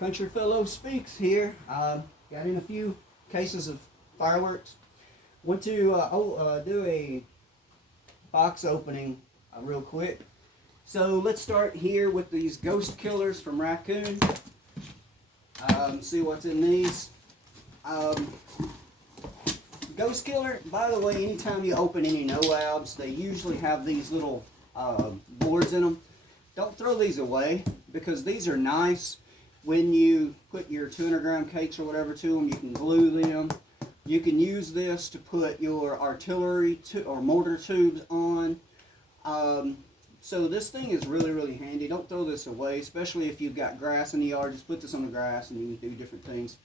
Country Fellow Speaks here. Got in a few cases of fireworks. Want to do a box opening real quick. So let's start here with these ghost killers from Raccoon. See what's in these. Ghost killer, by the way, anytime you open any no-abs, they usually have these little boards in them. Don't throw these away because these are nice. When you put your 200-gram cakes or whatever to them, you can glue them. You can use this to put your artillery or mortar tubes on. So this thing is really, really handy. Don't throw this away, especially if you've got grass in the yard. Just put this on the grass and you can do different things.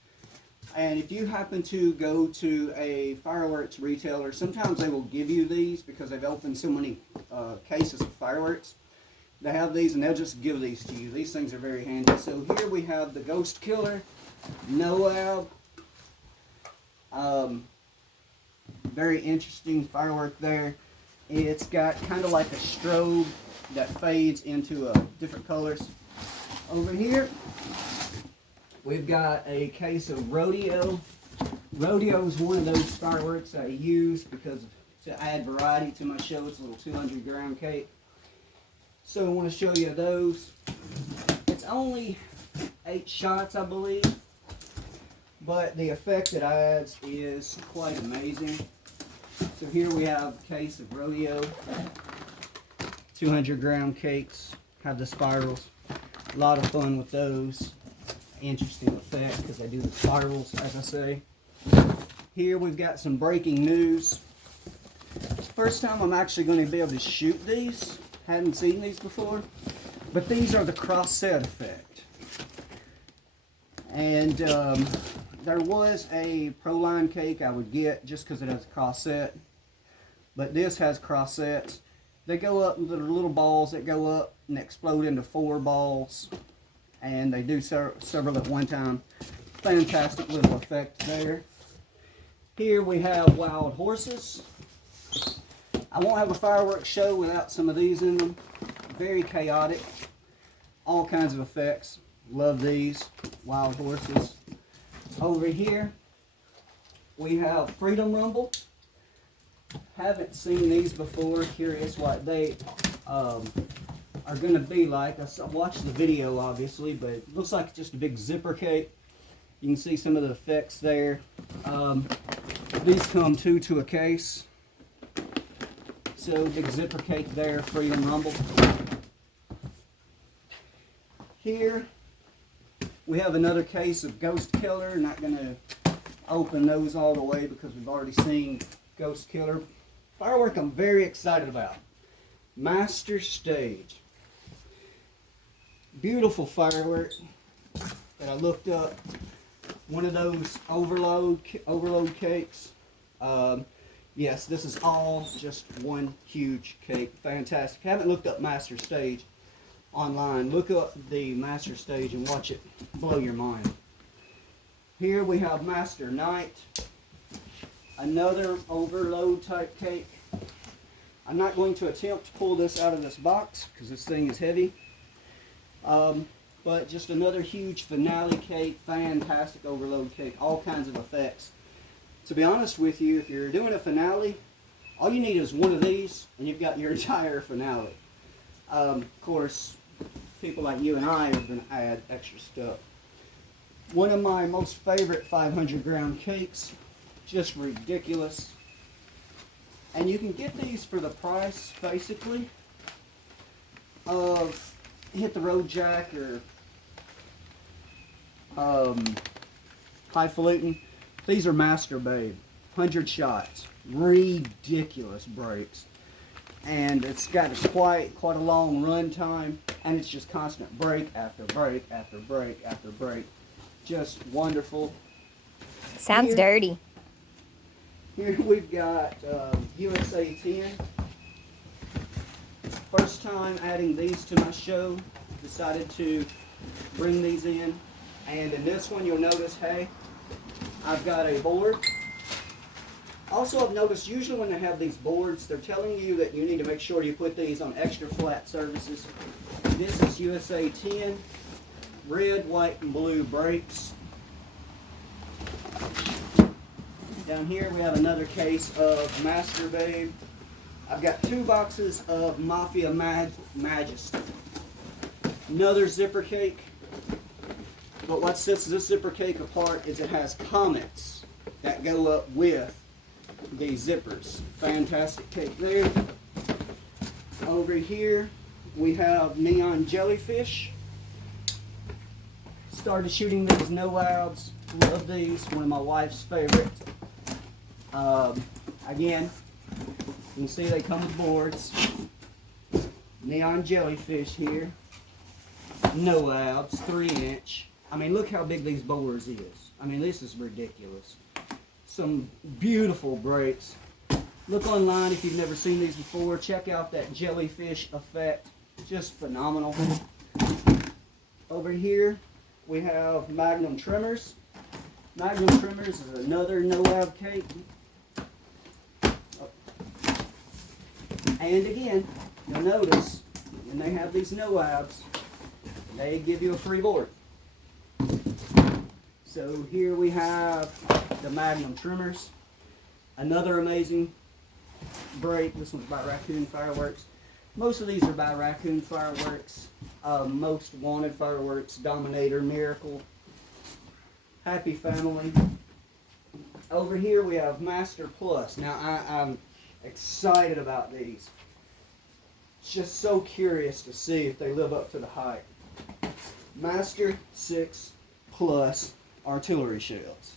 And if you happen to go to a fireworks retailer, sometimes they will give you these because they've opened so many cases of fireworks. They have these and they'll just give these to you. These things are very handy. So here we have the Ghost Killer NOAB. Very interesting firework there. It's got kind of like a strobe that fades into different colors. Over here, we've got a case of Rodeo. Rodeo is one of those fireworks I use because to add variety to my show. It's a little 200-gram cake. So I want to show you those. It's only 8 shots, I believe, but the effect it adds is quite amazing. So here we have a case of Rodeo, 200-gram cakes, have the spirals. A lot of fun with those. Interesting effect because they do the spirals, as I say. Here we've got some breaking news. First time I'm actually going to be able to shoot these. Hadn't seen these before, but these are the cross-set effect. And there was a Proline cake I would get just because it has a cross-set, but this has cross-sets. They go up into little balls that go up and explode into 4 balls, and they do several at one time. Fantastic little effect there. Here we have wild horses. I won't have a fireworks show without some of these in them. Very chaotic. All kinds of effects. Love these. Wild horses. Over here, we have Freedom Rumble. Haven't seen these before. Curious what they are going to be like. I watched the video, obviously, but it looks like just a big zipper cake. You can see some of the effects there. These come 2 to a case. So big zipper cake there, Freedom Rumble. Here we have another case of Ghost Killer. Not going to open those all the way because we've already seen Ghost Killer. Firework I'm very excited about. Master Stage. Beautiful firework that I looked up. One of those overload cakes. Yes, this is all just one huge cake. Fantastic. If you haven't looked up Master Stage online, look up the Master Stage and watch it blow your mind. Here we have Master Night. Another overload type cake. I'm not going to attempt to pull this out of this box because this thing is heavy. But just another huge finale cake. Fantastic overload cake. All kinds of effects. To be honest with you, if you're doing a finale, all you need is one of these, and you've got your entire finale. Of course, people like you and I are going to add extra stuff. One of my most favorite 500-gram cakes, just ridiculous. And you can get these for the price, basically, of Hit the Road Jack or Highfalutin. These are Master Babe, 100 shots, ridiculous breaks, and it's got quite a long run time, and it's just constant break after break after break after break, just wonderful. Sounds dirty. Here we've got USA 10. First time adding these to my show, decided to bring these in, and in this one you'll notice, hey, I've got a board. Also, I've noticed usually when they have these boards, they're telling you that you need to make sure you put these on extra flat surfaces. This is USA 10. red, white, and blue brakes. Down here we have another case of Master Babe. I've got 2 boxes of Mafia Majesty. Another zipper cake. But what sets this zipper cake apart is it has comments that go up with these zippers. Fantastic cake there. Over here we have neon jellyfish. Started shooting these no louds. Love these. One of my wife's favorites. Again, you can see they come with boards. Neon jellyfish here. No louds, 3-inch. I mean, look how big these bores is. I mean, this is ridiculous. Some beautiful brakes. Look online if you've never seen these before. Check out that jellyfish effect. Just phenomenal. Over here, we have Magnum trimmers. Magnum trimmers is another no loud cake. And again, you'll notice when they have these no louds, they give you a free board. So here we have the Magnum trimmers. Another amazing break. This one's by Raccoon Fireworks. Most of these are by Raccoon Fireworks. Most Wanted Fireworks, Dominator, Miracle, Happy Family. Over here we have Master Plus. Now I'm excited about these. Just so curious to see if they live up to the hype. Master 6 Plus artillery shells.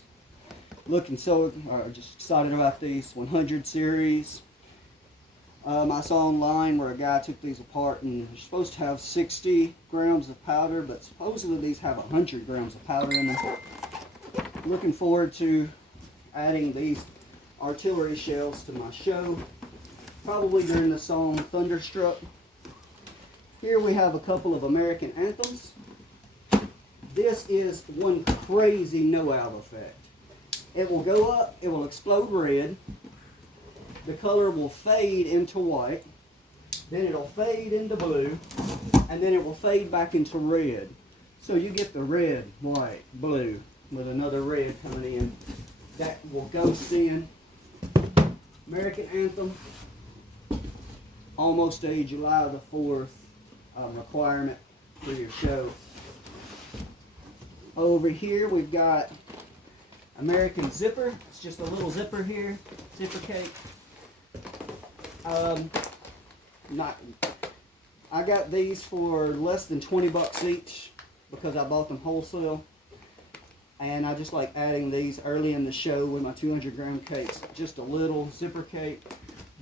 Looking so just excited about these 100 series. I saw online where a guy took these apart and they're supposed to have 60 grams of powder, but supposedly these have 100 grams of powder in them. Looking forward to adding these artillery shells to my show, probably during the song Thunderstruck. Here we have a couple of American anthems. This is one crazy no-out effect. It will go up, it will explode red, the color will fade into white, then it'll fade into blue, and then it will fade back into red. So you get the red, white, blue, with another red coming in. That will ghost in. American Anthem, almost a July the 4th requirement for your show. Over here we've got American Zipper. It's just a little zipper here, zipper cake. I got these for less than 20 bucks each because I bought them wholesale. And I just like adding these early in the show with my 200 gram cakes. Just a little zipper cake,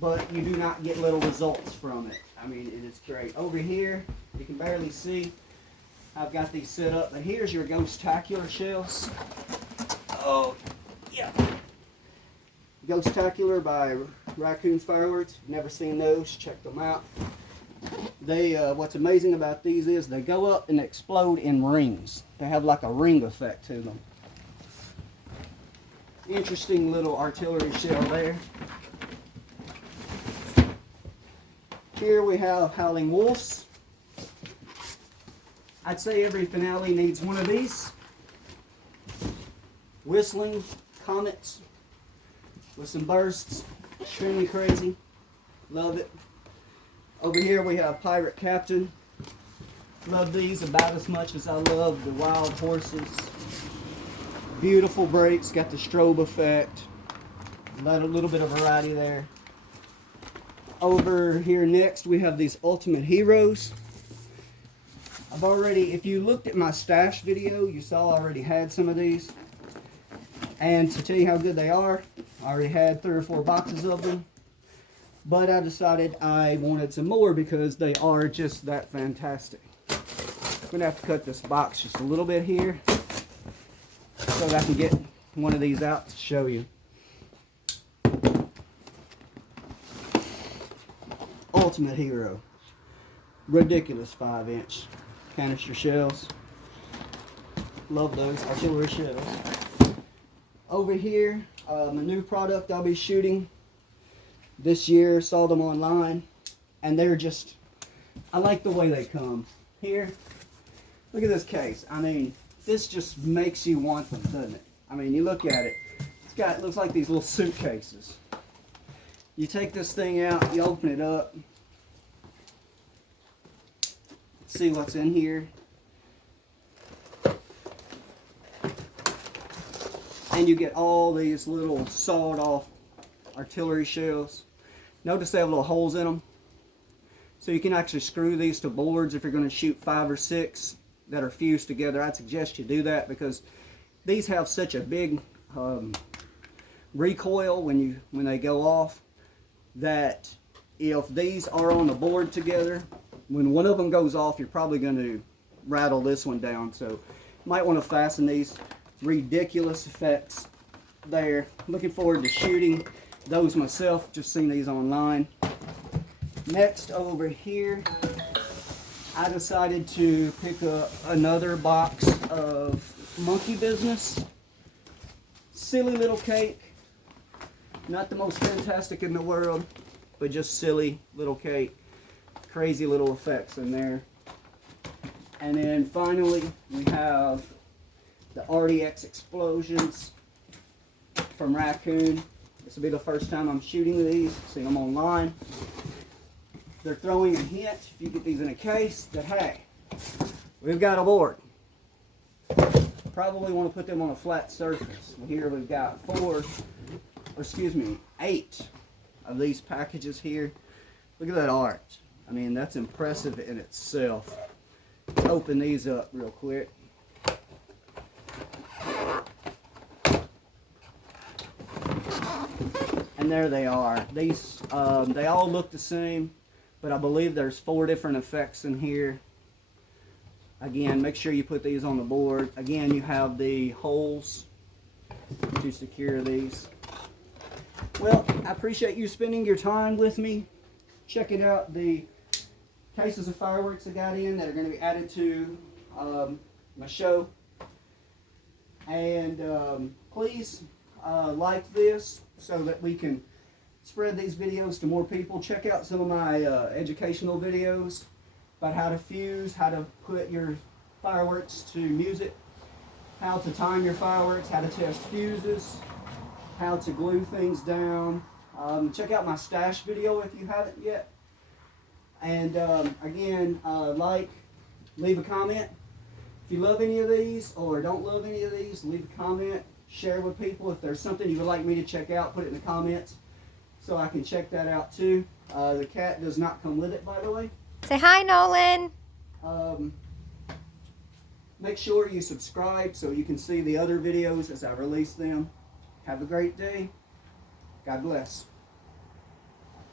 but you do not get little results from it. I mean, it is great. Over here, you can barely see, I've got these set up. But here's your Ghost-tacular shells. Oh, yeah. Ghost-tacular by Raccoon Fireworks. If you've never seen those, check them out. They, what's amazing about these is they go up and explode in rings. They have like a ring effect to them. Interesting little artillery shell there. Here we have Howling Wolves. I'd say every finale needs one of these. Whistling comets with some bursts. Extremely crazy. Love it. Over here we have Pirate Captain. Love these about as much as I love the Wild Horses. Beautiful brakes, got the strobe effect. A little bit of variety there. Over here next we have these Ultimate Heroes. I've already, if you looked at my stash video, you saw I already had some of these. And to tell you how good they are, I already had 3 or 4 boxes of them. But I decided I wanted some more because they are just that fantastic. I'm going to have to cut this box just a little bit here so that I can get one of these out to show you. Ultimate Hero. Ridiculous 5-inch canister shells. Love those artillery shells. Over here, a new product I'll be shooting this year. Saw them online and they're just, I like the way they come. Here Look at this case. I mean, this just makes you want them, doesn't it? I mean, you look at it. It looks like these little suitcases. You take this thing out, you open it up, see what's in here. And you get all these little sawed off artillery shells. Notice they have little holes in them. So you can actually screw these to boards if you're going to shoot 5 or 6 that are fused together. I'd suggest you do that because these have such a big recoil when they go off that if these are on the board together, when one of them goes off, you're probably going to rattle this one down. So you might want to fasten these. Ridiculous effects there. Looking forward to shooting those myself. Just seen these online. Next over here, I decided to pick up another box of Monkey Business. Silly little cake. Not the most fantastic in the world, but just silly little cake. Crazy little effects in there. And then finally, we have the RDX Explosions from Raccoon. This will be the first time I'm shooting these. Seen them online. They're throwing a hint, if you get these in a case, that hey, we've got a board. Probably want to put them on a flat surface. Here we've got 8 of these packages here. Look at that art. I mean, that's impressive in itself. Let's open these up real quick. And there they are. These, they all look the same, but I believe there's 4 different effects in here. Again, make sure you put these on the board. Again, you have the holes to secure these. Well, I appreciate you spending your time with me, checking out the cases of fireworks I got in that are going to be added to my show. And please like this so that we can spread these videos to more people. Check out some of my educational videos about how to fuse, how to put your fireworks to music, how to time your fireworks, how to test fuses, how to glue things down. Check out my stash video if you haven't yet. And again, leave a comment. If you love any of these or don't love any of these, leave a comment. Share with people. If there's something you would like me to check out, put it in the comments so I can check that out too. The cat does not come with it, by the way. Say hi, Nolan. Make sure you subscribe so you can see the other videos as I release them. Have a great day. God bless.